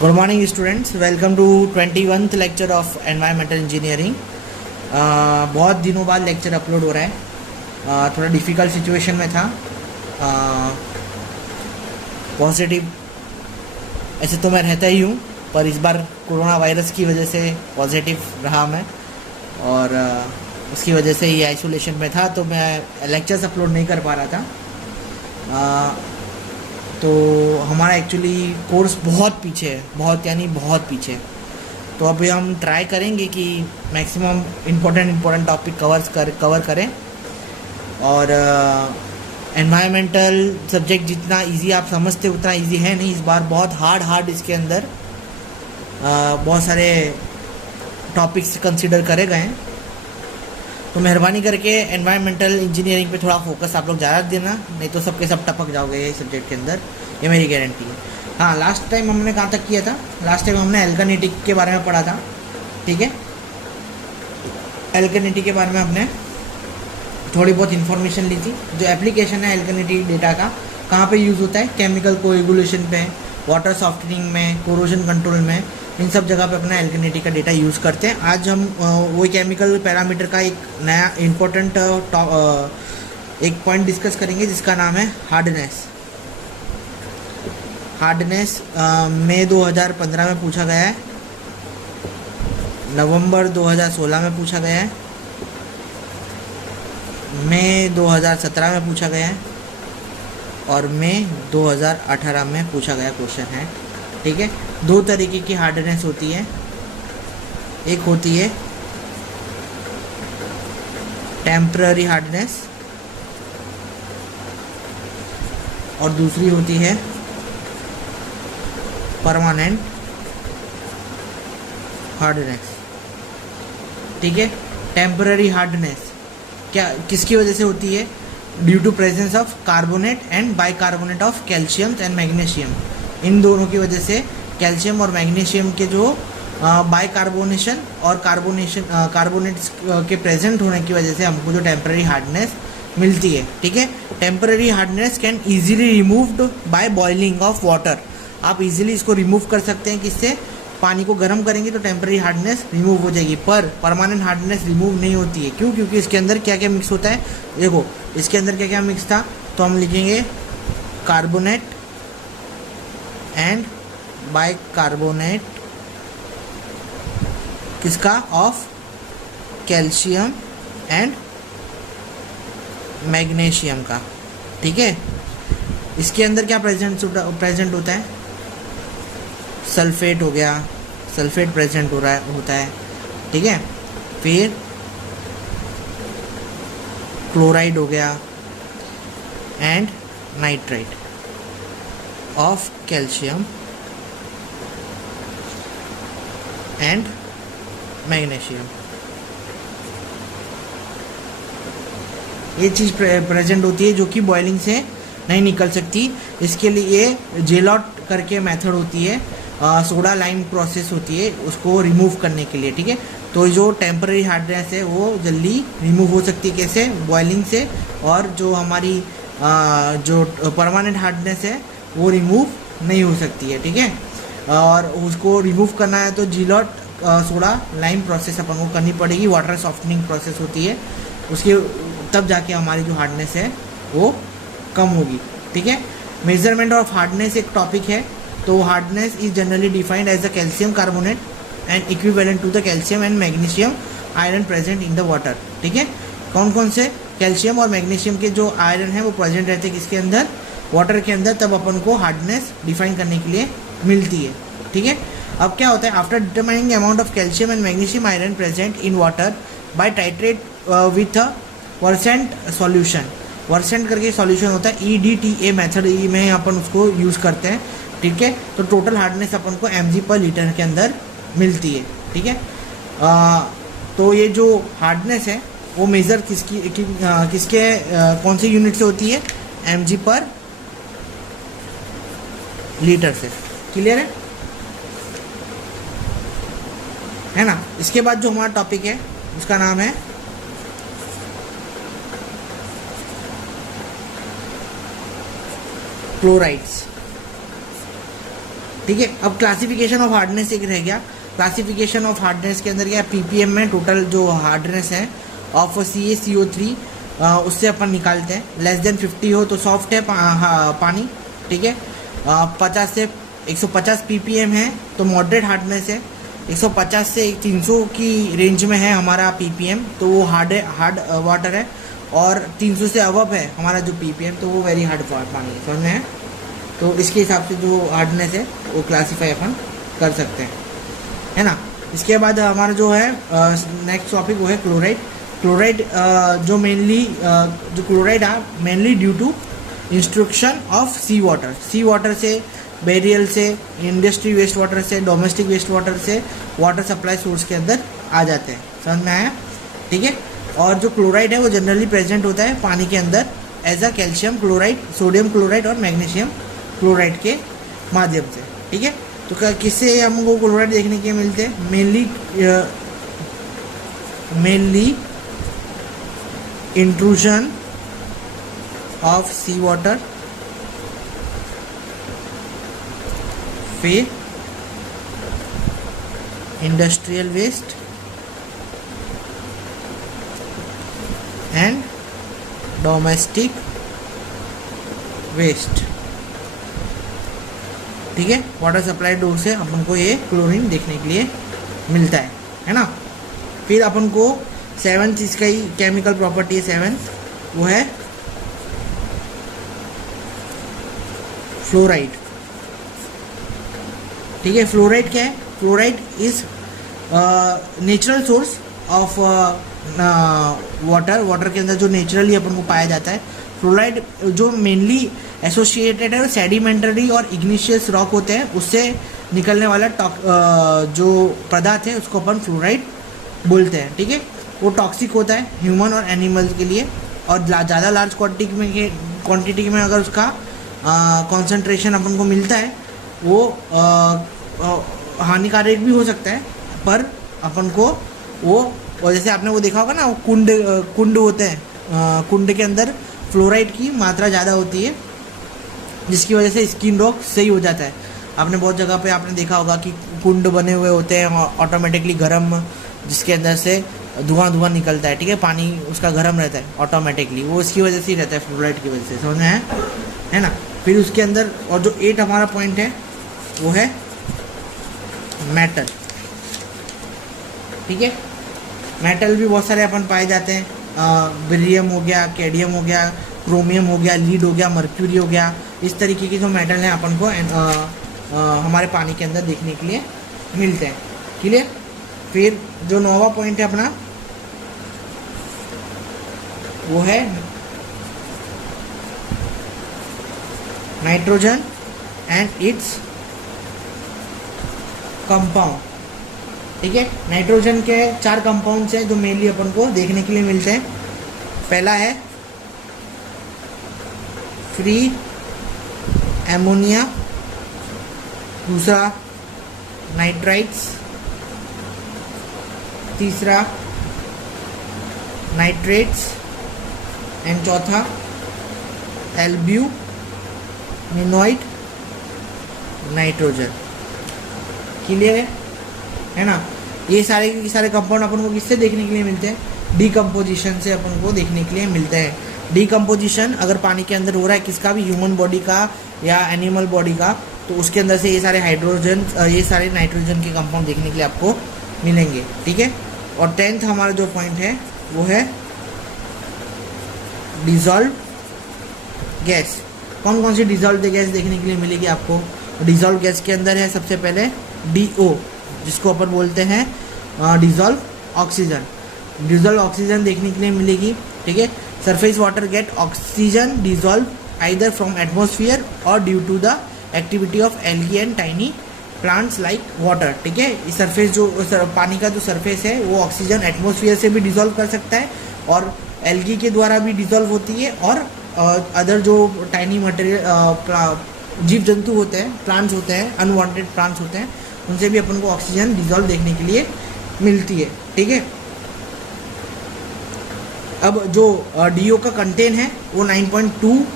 Good morning students, welcome to 21th lecture of environmental engineering. बहुत दिनों बाद lecture upload हो रहा है। थोड़ा डिफ़िकल्ट सिचुएशन में था। पॉजिटिव ऐसे तो मैं रहता ही हूँ, पर इस बार कोरोना वायरस की वजह से पॉजिटिव रहा मैं, और उसकी वजह से ही आइसोलेशन में था, तो मैं लेक्चर्स अपलोड नहीं कर पा रहा था। तो हमारा एक्चुअली कोर्स बहुत पीछे है, बहुत यानी बहुत पीछे। तो अभी हम ट्राई करेंगे कि मैक्सिमम इम्पोर्टेंट टॉपिक कवर करें। और एनवायरमेंटल सब्जेक्ट जितना इजी आप समझते उतना इजी है नहीं। इस बार बहुत हार्ड इसके अंदर बहुत सारे टॉपिक्स कंसिडर करे गए हैं। तो मेहरबानी करके एनवायरमेंटल इंजीनियरिंग पे थोड़ा फोकस आप लोग ज़्यादा देना, नहीं तो सबके सब टपक जाओगे ये सब्जेक्ट के अंदर, ये मेरी गारंटी है। हाँ, लास्ट टाइम हमने कहाँ तक किया था? लास्ट टाइम हमने एल्कानिटी के बारे में पढ़ा था, ठीक है। एल्कानिटी के बारे में हमने थोड़ी बहुत इन्फॉर्मेशन ली थी। जो एप्लीकेशन है एल्कानिटी डेटा का, कहाँ पे यूज़ होता है? केमिकल कोएगुलेशन पे, वाटर सॉफ्टनिंग में, कोरोजन कंट्रोल में, इन सब जगह पे अपना एल्कानिटी का डेटा यूज़ करते हैं। आज हम वही केमिकल पैरामीटर का एक नया इम्पोर्टेंट एक पॉइंट डिस्कस करेंगे, जिसका नाम है हार्डनेस। हार्डनेस मई 2015 में पूछा गया है, नवंबर 2016 में पूछा गया है, मई 2017 में पूछा गया है, और मई 2018 में पूछा गया क्वेश्चन है, ठीक है। दो तरीके की हार्डनेस होती है। एक होती है टेम्पररी हार्डनेस, और दूसरी होती है परमानेंट हार्डनेस, ठीक है। टेम्पररी हार्डनेस क्या किसकी वजह से होती है? Due to presence of carbonate and bicarbonate of calcium and magnesium. इन दोनों की वजह से कैल्शियम और मैग्नीशियम के जो बाइकार्बोनेशन और कार्बोनेट्स के प्रेजेंट होने की वजह से हमको जो टेम्पररी हार्डनेस मिलती है, ठीक है। Temporary hardness can easily removed by boiling of water. आप इजीली इसको रिमूव कर सकते हैं। किससे? पानी को गर्म करेंगे तो टेम्पररी हार्डनेस रिमूव हो जाएगी, पर परमानेंट हार्डनेस रिमूव नहीं होती है। क्यों? क्योंकि इसके अंदर क्या क्या मिक्स होता है। देखो, इसके अंदर क्या क्या मिक्स था, तो हम लिखेंगे कार्बोनेट एंड बाइकार्बोनेट, किसका? ऑफ कैल्शियम एंड मैग्नीशियम का, ठीक है। इसके अंदर क्या प्रेजेंट होता है? सल्फेट हो गया, सल्फेट प्रेजेंट होता है, ठीक है। फिर क्लोराइड हो गया and nitrite of calcium and magnesium. ये चीज़ प्रेजेंट होती है जो कि बॉइलिंग से नहीं निकल सकती। इसके लिए जेलॉट करके मेथड होती है, सोडा लाइम प्रोसेस होती है उसको रिमूव करने के लिए, ठीक है। तो जो टेम्पररी हार्डनेस है वो जल्दी रिमूव हो सकती है। कैसे? बॉइलिंग से। और जो हमारी जो परमानेंट हार्डनेस है वो रिमूव नहीं हो सकती है, ठीक है। और उसको रिमूव करना है तो जीलॉट सोडा लाइम प्रोसेस अपन को करनी पड़ेगी। वाटर सॉफ्टनिंग प्रोसेस होती है उसके, तब जाके हमारी जो हार्डनेस है वो कम होगी, ठीक है। मेजरमेंट ऑफ हार्डनेस एक टॉपिक है। तो hardness is generally defined as the calcium carbonate and equivalent to the calcium and magnesium iron present in the water, ठीक है। कौन कौन से कैल्शियम और मैग्नीशियम के जो आयरन है वो प्रेजेंट रहते हैं किसके अंदर? वाटर के अंदर। तब अपन को हार्डनेस डिफाइन करने के लिए मिलती है, ठीक है। अब क्या होता है? After determining the amount of calcium and magnesium iron present in water bye titrate with a percent solution, percent करके सॉल्यूशन होता है, EDTA मेथड में अपन उसको यूज़ करते हैं, ठीक है। तो टोटल हार्डनेस अपन को mg/लीटर के अंदर मिलती है, ठीक है। तो ये जो हार्डनेस है वो मेज़र किसके कौन से यूनिट से होती है? mg/लीटर से। क्लियर है ना? इसके बाद जो हमारा टॉपिक है उसका नाम है क्लोराइड्स। ठीक है। अब क्लासिफिकेशन ऑफ हार्डनेस एक रह गया। क्लासिफिकेशन ऑफ हार्डनेस के अंदर क्या पीपीएम में टोटल जो हार्डनेस है ऑफ CaCO3 उससे अपन निकालते हैं। लेस देन 50 हो तो सॉफ्ट है पानी, ठीक है। 50 से 150 ppm है तो मॉडरेट हार्डनेस है। 150 से 300 की रेंज में है हमारा ppm तो वो हार्ड वाटर है, और 300 से अबव है हमारा जो ppm तो वो वेरी हार्ड पानी है, समझ में है। तो इसके हिसाब से जो हार्डनेस है वो क्लासीफाई अपन कर सकते हैं, है ना। इसके बाद हमारा जो है नेक्स्ट टॉपिक वो है क्लोराइड। क्लोराइड जो मेनली जो क्लोराइड है mainly due to instruction of sea water से, बेरियल से, इंडस्ट्री वेस्ट वाटर से, डोमेस्टिक वेस्ट वाटर से वाटर सप्लाई सोर्स के अंदर आ जाते हैं, समझ में आया, ठीक है। और जो क्लोराइड है वो जनरली प्रेजेंट होता है पानी के अंदर as a calcium chloride, sodium chloride और मैग्नीशियम क्लोराइड के माध्यम से, ठीक है। तो किससे हमको क्लोराइड देखने के मिलते हैं? Mainly intrusion of sea water, फिर industrial waste and domestic waste, ठीक है। वाटर सप्लाई डोर से अपन को ये क्लोरीन देखने के लिए मिलता है ना। फिर अपन को 7th इसका ही केमिकल प्रॉपर्टी है, 7th वो है फ्लोराइड, ठीक है। फ्लोराइड क्या है? Fluoride is natural source of water के अंदर जो नेचुरली अपन को पाया जाता है। फ्लोराइड जो मेनली एसोसिएटेड है सेडिमेंटरी और इग्निशियस रॉक होते हैं, उससे निकलने वाला जो पदार्थ है उसको अपन फ्लोराइड बोलते हैं, ठीक है। वो टॉक्सिक होता है ह्यूमन और एनिमल्स के लिए, और ज़्यादा लार्ज क्वांटिटी में अगर उसका कॉन्सेंट्रेशन अपन को मिलता है वो हानिकारक भी हो सकता है। पर अपन को वो, और जैसे आपने वो देखा होगा ना, वो कुंड होते हैं, कुंड के अंदर फ्लोराइड की मात्रा ज़्यादा होती है जिसकी वजह से स्किन रॉक सही हो जाता है। आपने बहुत जगह पे आपने देखा होगा कि कुंड बने हुए होते हैं ऑटोमेटिकली गर्म, जिसके अंदर से धुआं निकलता है, ठीक है। पानी उसका गर्म रहता है ऑटोमेटिकली, वो इसकी वजह से ही रहता है, फ्लोराइड की वजह से, समझ में है ना। फिर उसके अंदर और जो 8 हमारा पॉइंट है वो है मेटल, ठीक है। मेटल भी बहुत सारे अपन पाए जाते हैं, बेरियम हो गया, कैडमियम हो गया, क्रोमियम हो गया, लीड हो गया, मर्क्यूरी हो गया। इस तरीके के जो मेटल हैं अपन को हमारे पानी के अंदर देखने के लिए मिलते हैं, क्लियर। फिर जो 9वां पॉइंट है अपना वो है नाइट्रोजन एंड इट्स कंपाउंड, ठीक है। नाइट्रोजन के 4 कंपाउंड्स हैं जो मेनली अपन को देखने के लिए मिलते हैं। पहला है फ्री एमोनिया, दूसरा नाइट्राइट्स, तीसरा नाइट्रेट्स एंड चौथा एल्ब्यूमिनॉइड नाइट्रोजन, क्लियर है ना। ये सारे के सारे कंपाउंड अपन को किससे देखने के लिए मिलते हैं? डीकम्पोजिशन से अपन को देखने के लिए मिलते हैं। डीकम्पोजिशन अगर पानी के अंदर हो रहा है किसका भी, ह्यूमन बॉडी का या एनिमल बॉडी का, तो उसके अंदर से ये सारे नाइट्रोजन के कंपाउंड देखने के लिए आपको मिलेंगे, ठीक है। और 10th हमारा जो पॉइंट है वो है डिजॉल्व गैस। कौन कौन सी डिजॉल्व गैस देखने के लिए मिलेगी आपको? डिजॉल्व गैस के अंदर है सबसे पहले DO, जिसको अपन बोलते हैं डिजॉल्व ऑक्सीजन। डिजॉल्व ऑक्सीजन देखने के लिए मिलेगी, ठीक है। Surface water get oxygen dissolved either from atmosphere और due to the activity of algae and tiny plants like water, ठीक है। इस सरफेस जो पानी का जो सरफेस है वो ऑक्सीजन एटमॉस्फेयर से भी डिजॉल्व कर सकता है, और एल्गी के द्वारा भी डिजॉल्व होती है, और अदर जो टाइनी मटेरियल जीव जंतु होते हैं, प्लांट्स होते हैं, अनवांटेड प्लांट्स होते हैं, उनसे भी अपन को ऑक्सीजन डिजॉल्व देखने के लिए मिलती है, ठीक है। अब जो DO का कंटेन है वो 9.2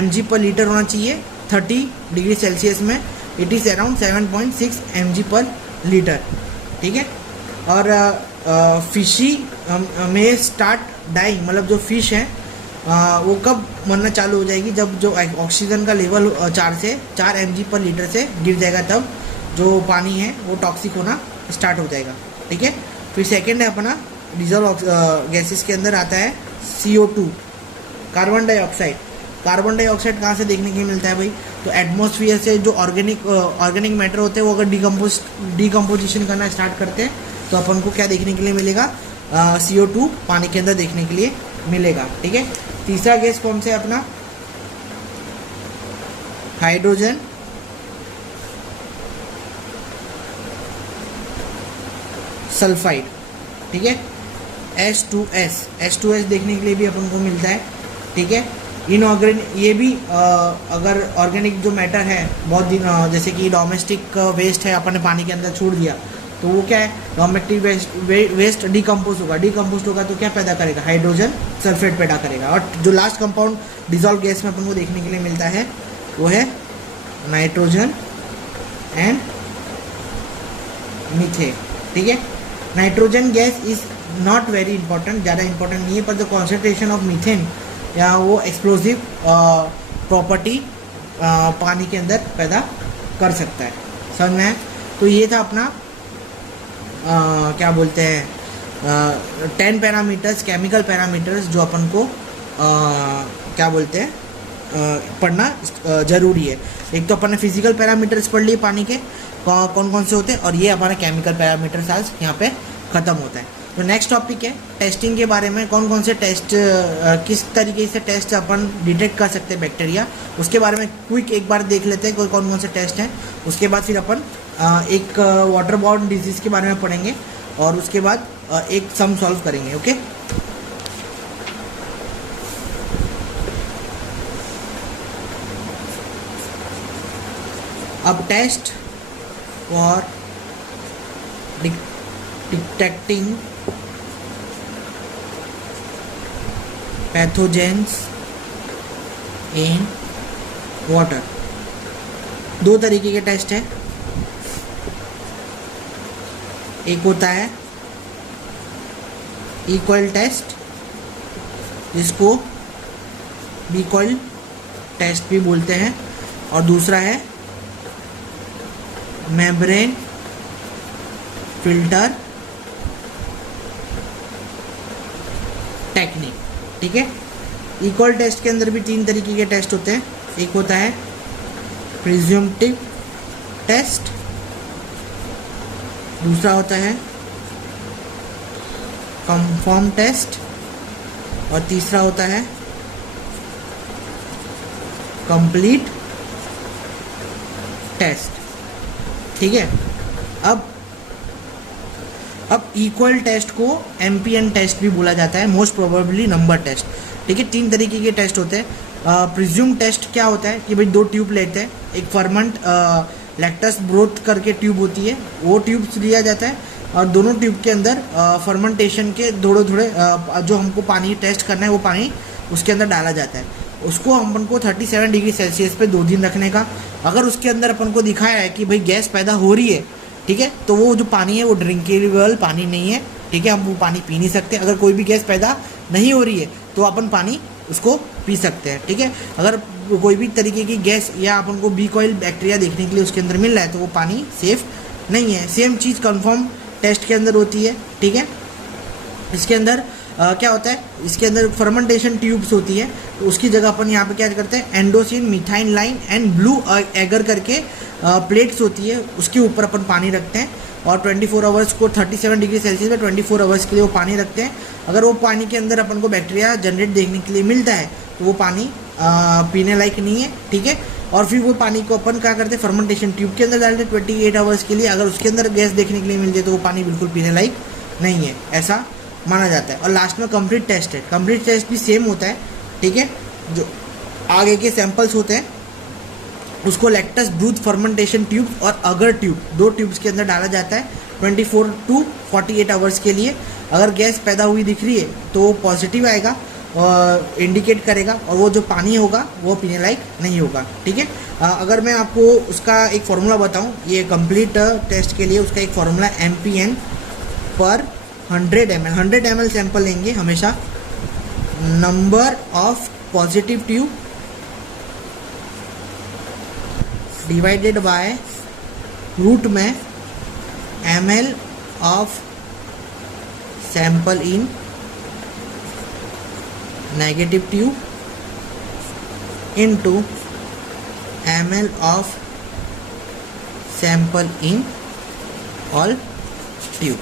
mg पर लीटर होना चाहिए, 30 डिग्री सेल्सियस में इट इज़ अराउंड 7.6 mg/लीटर, ठीक है। और फिशी में स्टार्ट डाइंग, मतलब जो फिश है वो कब मरना चालू हो जाएगी, जब जो ऑक्सीजन का लेवल 4 से 4 mg/लीटर से गिर जाएगा, तब जो पानी है वो टॉक्सिक होना स्टार्ट हो जाएगा, ठीक है। फिर सेकेंड है अपना डिजॉल्व गैसेस के अंदर आता है CO2, carbon dioxide. Carbon dioxide कहाँ से देखने के लिए मिलता है भाई, तो एटमॉस्फेयर से जो ऑर्गेनिक मैटर होते हैं वो अगर डिकम्पोजिशन करना स्टार्ट करते हैं तो अपन को क्या देखने के लिए मिलेगा, CO2 पानी के अंदर देखने के लिए मिलेगा, ठीक है। तीसरा गैस कौन सा है अपना, हाइड्रोजन सल्फाइड, ठीक है। H2S देखने के लिए भी अपन को मिलता है, ठीक है। इनऑर्गेनिक, ये भी अगर ऑर्गेनिक जो मैटर है बहुत दिन, जैसे कि डोमेस्टिक वेस्ट है अपन ने पानी के अंदर छोड़ दिया, तो वो क्या है, डोमेस्टिक वेस्ट डिकम्पोज होगा तो क्या पैदा करेगा, हाइड्रोजन सल्फेट पैदा करेगा। और जो लास्ट कंपाउंड डिजॉल्व गैस में अपन को देखने के लिए मिलता है वो है नाइट्रोजन एंड मीथेन, ठीक है। Nitrogen gas is not very important, ज़्यादा इंपॉर्टेंट नहीं है, पर द कॉन्सेंट्रेशन ऑफ मीथेन या वो एक्सप्लोजिव प्रॉपर्टी पानी के अंदर पैदा कर सकता है, समझ में है। तो ये था अपना क्या बोलते हैं 10 पैरामीटर्स, केमिकल पैरामीटर्स जो अपन को क्या बोलते हैं पढ़ना ज़रूरी है। एक तो अपन ने फिजिकल पैरामीटर्स पढ़ लिए पानी के कौन कौन से होते हैं, और ये हमारा केमिकल पैरामीटर्स आज यहाँ पे ख़त्म होता है। तो नेक्स्ट टॉपिक है टेस्टिंग के बारे में, कौन कौन से टेस्ट, किस तरीके से टेस्ट अपन डिटेक्ट कर सकते हैं बैक्टीरिया, उसके बारे में क्विक एक बार देख लेते हैं कोई कौन कौन से टेस्ट हैं। उसके बाद फिर अपन एक वाटर बॉर्न डिजीज़ के बारे में पढ़ेंगे, और उसके बाद एक सम सॉल्व करेंगे, ओके। अब test for detecting pathogens in water, दो तरीके के टेस्ट है। एक होता है इक्वल टेस्ट, जिसको बीकॉइल टेस्ट भी बोलते हैं, और दूसरा है मेम्ब्रेन फिल्टर टेक्निक, ठीक है। इक्वल टेस्ट के अंदर भी 3 तरीके के टेस्ट होते हैं। एक होता है प्रिज्यूम्टिव टेस्ट, दूसरा होता है कंफर्म टेस्ट, और तीसरा होता है कंप्लीट टेस्ट, ठीक है। अब इक्वल टेस्ट को MPN टेस्ट भी बोला जाता है, मोस्ट प्रोबेबली नंबर टेस्ट, ठीक है। 3 तरीके के टेस्ट होते हैं। प्रिज्यूम टेस्ट क्या होता है कि भाई 2 ट्यूब लेते हैं, एक फर्मेंट लैक्टस ब्रोथ करके ट्यूब होती है, वो ट्यूब लिया जाता है, और दोनों ट्यूब के अंदर फर्मेंटेशन के थोड़े जो हमको पानी टेस्ट करना है वो पानी उसके अंदर डाला जाता है। उसको अपन को 37 डिग्री सेल्सियस पे 2 दिन रखने का। अगर उसके अंदर अपन को दिखाया है कि भाई गैस पैदा हो रही है, ठीक है, तो वो जो पानी है वो ड्रिंकेबल पानी नहीं है, ठीक है, हम वो पानी पी नहीं सकते। अगर कोई भी गैस पैदा नहीं हो रही है तो अपन पानी उसको पी सकते हैं, ठीक है। अगर कोई भी तरीके की गैस या अपन को बीकॉइल बैक्टीरिया देखने के लिए उसके अंदर मिल रहा है तो वो पानी सेफ नहीं है। सेम चीज़ कंफर्म टेस्ट के अंदर होती है, ठीक है। इसके अंदर क्या होता है, इसके अंदर फर्मेंटेशन ट्यूब्स होती है, तो उसकी जगह अपन यहाँ पे क्या करते हैं, एंडोसिन, मिथाइन लाइन एंड ब्लू एगर करके प्लेट्स होती है, उसके ऊपर अपन पानी रखते हैं, और 24 आवर्स को 37 डिग्री सेल्सियस में 24 आवर्स के लिए वो पानी रखते हैं। अगर वो पानी के अंदर अपन को बैक्टीरिया जनरेट देखने के लिए मिलता है तो वो पानी पीने लायक नहीं है, ठीक है। और फिर वो पानी को अपन क्या करते हैं, फर्मेंटेशन ट्यूब के अंदर डालते हैं 28 आवर्स के लिए। अगर उसके अंदर गैस देखने के लिए मिल जाए तो वो पानी बिल्कुल पीने लायक नहीं है, ऐसा माना जाता है। और लास्ट में कंप्लीट टेस्ट है। कंप्लीट टेस्ट भी सेम होता है, ठीक है। जो आगे के सैंपल्स होते हैं उसको लैक्टस ब्रूथ फर्मेंटेशन ट्यूब और अगर ट्यूब, 2 ट्यूब्स के अंदर डाला जाता है 24 to 48 आवर्स के लिए। अगर गैस पैदा हुई दिख रही है तो पॉजिटिव आएगा, इंडिकेट करेगा, और वो जो पानी होगा वो पीने लायक नहीं होगा। ठीक है, अगर मैं आपको उसका एक फार्मूला बताऊं, ये कंप्लीट टेस्ट के लिए उसका एक फार्मूला MPN पर 100 ml, 100 ml सैंपल लेंगे हमेशा, number of positive tube divided by root में ml of sample in negative tube into ml of sample in all tube.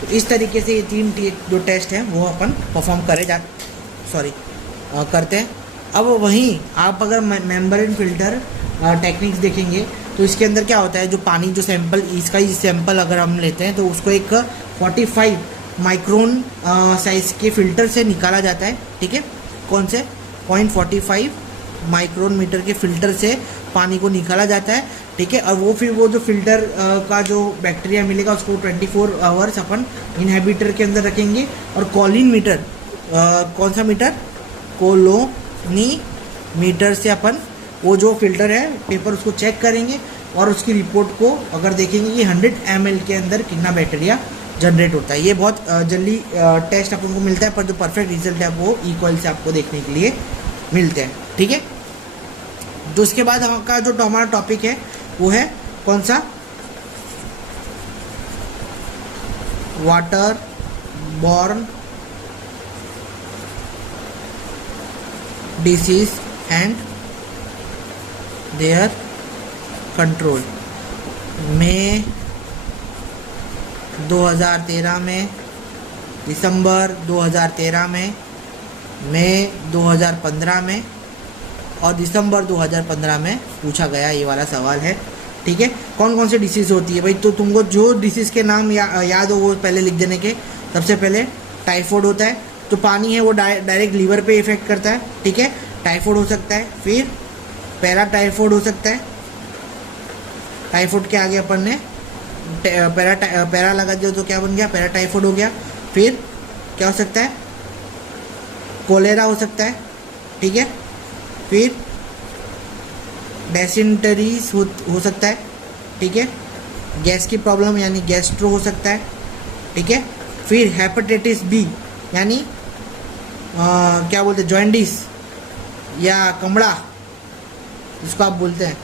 तो इस तरीके से ये 3 जो टेस्ट हैं वो अपन परफॉर्म करते हैं। अब वहीं आप अगर मेम्ब्रेन फिल्टर टेक्निक्स देखेंगे तो इसके अंदर क्या होता है, जो पानी जो सैंपल इसका ही सैंपल अगर हम लेते हैं तो उसको एक 45 माइक्रोन साइज के फिल्टर से निकाला जाता है। ठीक है, कौन से 0.45 माइक्रोन मीटर के फिल्टर से पानी को निकाला जाता है। ठीक है, और वो फिर वो जो फिल्टर का जो बैक्टीरिया मिलेगा उसको 24 आवर्स अपन इनहेबिटर के अंदर रखेंगे, और कॉलिन मीटर, कौन सा मीटर, कोलोनी मीटर से अपन वो जो फिल्टर है पेपर उसको चेक करेंगे, और उसकी रिपोर्ट को अगर देखेंगे कि 100 ml के अंदर कितना बैक्टीरिया जनरेट होता है। ये बहुत जल्दी टेस्ट अपन को मिलता है, पर जो परफेक्ट रिजल्ट है वो इक्वल से आपको देखने के लिए मिलते हैं। ठीक है, तो उसके बाद का जो हमारा टॉपिक है वो है कौन सा, water borne disease and their control. मई 2013 में, दिसंबर 2013 में, मई 2015 में और दिसंबर 2015 में पूछा गया ये वाला सवाल है। ठीक है, कौन कौन से डिसीज़ होती है भाई, तो तुमको जो डिसीज़ के नाम याद हो वो पहले लिख देने के। सबसे पहले टाइफाइड होता है, जो पानी है वो डायरेक्ट लीवर पे इफेक्ट करता है। ठीक है, टाइफाइड हो सकता है। फिर पैराटाइफाइड हो सकता है, टाइफाइड के आगे अपन ने पैरा लगा दिया तो क्या बन गया, पैराटाइफाइड हो गया। फिर क्या हो सकता है, कोलेरा हो सकता है। ठीक है, फिर डेसिंटरीज हो सकता है। ठीक है, गैस की प्रॉब्लम यानी गैस्ट्रो हो सकता है। ठीक है, फिर हेपेटाइटिस बी यानी क्या बोलते हैं, जॉइंडिस या कमड़ा जिसको आप बोलते हैं,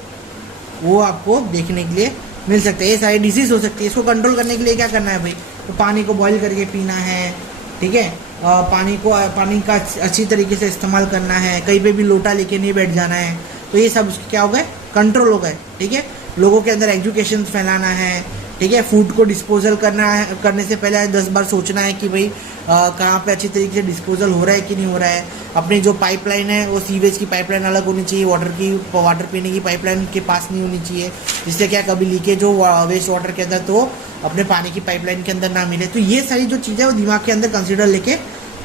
वो आपको देखने के लिए मिल सकते हैं। ये सारी डिसीज़ हो सकती है। इसको कंट्रोल करने के लिए क्या करना है भाई, तो पानी को बॉईल करके पीना है। ठीक है, पानी का अच्छी तरीके से इस्तेमाल करना है, कहीं पे भी लोटा लेके नहीं बैठ जाना है। तो ये सब क्या हो गए, कंट्रोल हो गए। ठीक है, लोगों के अंदर एजुकेशन फैलाना है। ठीक है, फूड को डिस्पोजल करने से पहले 10 बार सोचना है कि भाई कहाँ पे अच्छी तरीके से डिस्पोजल हो रहा है कि नहीं हो रहा है। अपनी जो पाइपलाइन है वो सीवेज की पाइपलाइन अलग होनी चाहिए, वाटर पीने की पाइपलाइन के पास नहीं होनी चाहिए, जिससे क्या कभी लीकेज हो वेस्ट वाटर के अंदर तो अपने पानी की पाइपलाइन के अंदर ना मिले। तो ये सारी जो चीज़ें वो दिमाग के अंदर कंसिडर लेके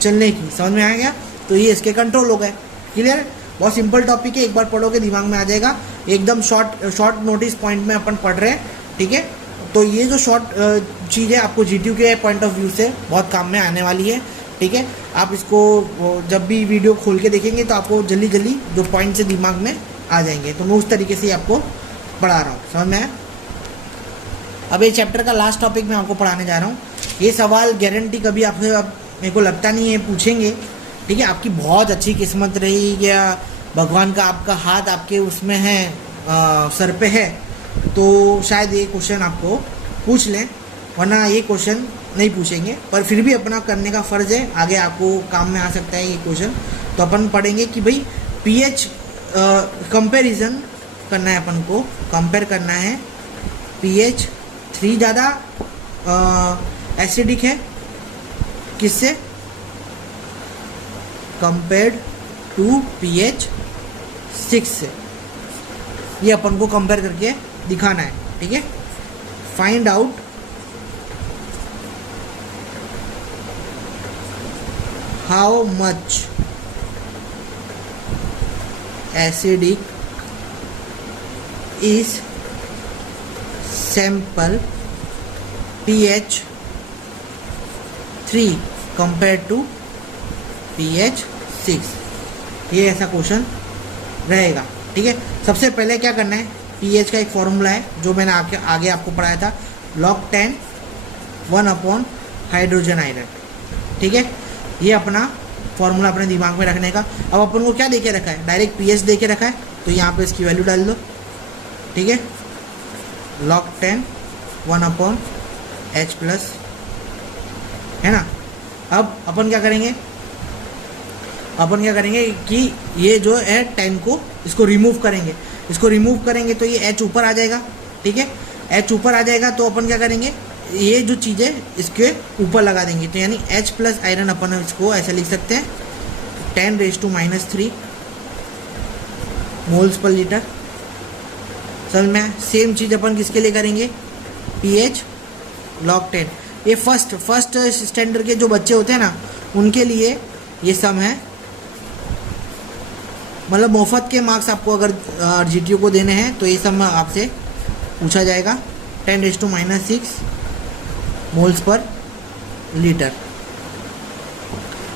चलने की, समझ में आ गया। तो ये इसके कंट्रोल हो गए। क्लियर, बहुत सिंपल टॉपिक है, एक बार पढ़ोगे दिमाग में आ जाएगा। एकदम शॉर्ट नोटिस पॉइंट में अपन पढ़ रहे हैं। ठीक है, तो ये जो शॉर्ट चीज़ है आपको जीटीयू के पॉइंट ऑफ व्यू से बहुत काम में आने वाली है। ठीक है, आप इसको जब भी वीडियो खोल के देखेंगे तो आपको जल्दी जो पॉइंट से दिमाग में आ जाएंगे। तो मैं उस तरीके से आपको पढ़ा रहा हूँ, समझ में आया। अब ये चैप्टर का लास्ट टॉपिक मैं आपको पढ़ाने जा रहा हूँ। ये सवाल गारंटी कभी आपसे मेरे को लगता नहीं है पूछेंगे। ठीक है, आपकी बहुत अच्छी किस्मत रही या भगवान का आपका हाथ आपके उसमें है, सर पे है, तो शायद ये क्वेश्चन आपको पूछ लें, वरना ये क्वेश्चन नहीं पूछेंगे। पर फिर भी अपना करने का फ़र्ज़ है, आगे आपको काम में आ सकता है ये क्वेश्चन। तो अपन पढ़ेंगे कि भाई पीएच कंपैरिजन करना है, अपन को कंपेयर करना है। पीएच 3 ज़्यादा एसिडिक है किससे, कंपेयर्ड टू पीएच 6 से। ये अपन को कंपेयर करके दिखाना है। ठीक है, find out how much acidic is sample pH 3 compared to pH 6। ये ऐसा क्वेश्चन रहेगा, ठीक है। सबसे पहले क्या करना है, pH का एक फॉर्मूला है जो मैंने आगे आपको पढ़ाया था, log 10 1 हाइड्रोजन आयरन, ठीक है। ये अपना फॉर्मूला अपने दिमाग में रखने का। अब अपन को क्या देके रखा है, डायरेक्ट pH देके रखा है, तो यहाँ पे इसकी वैल्यू डाल दो, ठीक है। log 10 1 H प्लस, है ना। अब अपन क्या करेंगे कि ये जो है 10 को इसको रिमूव करेंगे तो ये H ऊपर आ जाएगा, ठीक है। H ऊपर आ जाएगा तो अपन क्या करेंगे, ये जो चीज़ है इसके ऊपर लगा देंगे, तो यानी H प्लस आयरन अपन इसको ऐसे लिख सकते हैं 10⁻³ मोल्स पर लीटर। समझ में, सेम चीज़ अपन किसके लिए करेंगे, pH log 10। ये फर्स्ट स्टैंडर्ड के जो बच्चे होते हैं ना, उनके लिए ये सम है, मतलब मुफ्त के मार्क्स आपको अगर GTU को देने हैं तो ये सम आपसे पूछा जाएगा 10⁻⁻6 मोल्स पर लीटर,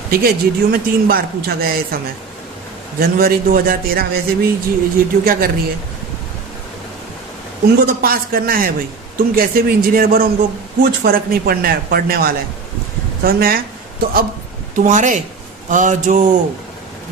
ठीक है। GTU में 3 बार पूछा गया है सम है, जनवरी 2013। वैसे भी GTU क्या कर रही है, उनको तो पास करना है भाई, तुम कैसे भी इंजीनियर बनो, उनको कुछ फर्क नहीं पड़ने वाला है, समझ में आया। तो अब तुम्हारे जो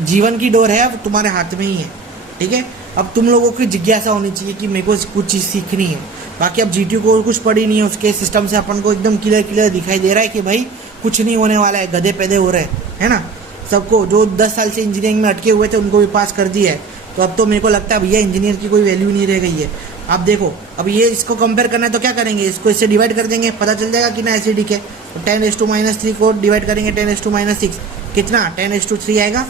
जीवन की डोर है अब तुम्हारे हाथ में ही है, ठीक है। अब तुम लोगों की जिज्ञासा होनी चाहिए कि मेरे को कुछ चीज़ सीखनी है। बाकी अब GTU को कुछ पड़ी नहीं है, उसके सिस्टम से अपन को एकदम क्लियर दिखाई दे रहा है कि भाई कुछ नहीं होने वाला है, गधे पैदे हो रहे हैं, है ना। सबको जो 10 साल से इंजीनियरिंग में अटके हुए थे उनको भी पास कर दिया है, तो अब तो मेरे को लगता है भैया इंजीनियर की कोई वैल्यू नहीं रह गई है। आप देखो, अब ये इसको कंपेयर करना है तो क्या करेंगे, इसको इससे डिवाइड कर देंगे, पता चल जाएगा कि ना एसिडिक है। तो 10⁻³ को डिवाइड करेंगे 10⁻6, कितना 10⁻3 आएगा।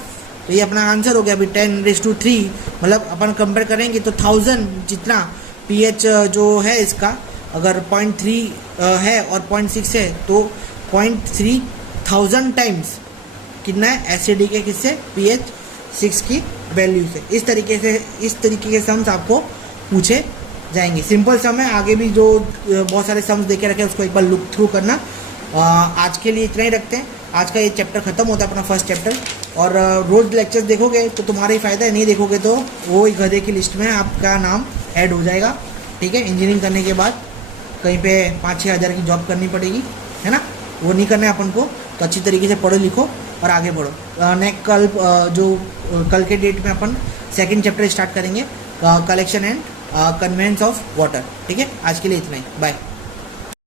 तो ये अपना आंसर हो गया अभी 10⁻3, मतलब अपन कंपेयर करेंगे तो 1000 जितना pH जो है इसका, अगर 0.3 है और 0.6 है तो 0.3000 टाइम्स कितना है एसिडिक है, किससे, pH 6 की वैल्यू से। इस तरीके के सम्स आपको पूछे जाएंगे। सिंपल सम है, आगे भी जो बहुत सारे सम्स देखे रखे हैं उसको एक बार लुक थ्रू करना। आज के लिए इतना ही रखते हैं, आज का ये चैप्टर खत्म होता है अपना फर्स्ट चैप्टर। और रोज लेक्चर्स देखोगे तो तुम्हारा ही फायदा है, नहीं देखोगे तो वो गधे की लिस्ट में आपका नाम ऐड हो जाएगा, ठीक है। इंजीनियरिंग करने के बाद कहीं पे 5-6 हज़ार की जॉब करनी पड़ेगी, है ना। वो नहीं करना है अपन को, तो अच्छी तरीके से पढ़ो लिखो और आगे बढ़ो। कल के डेट में अपन सेकंड चैप्टर स्टार्ट करेंगे, collection and conveyance of water, ठीक है। आज के लिए इतना ही, बाय।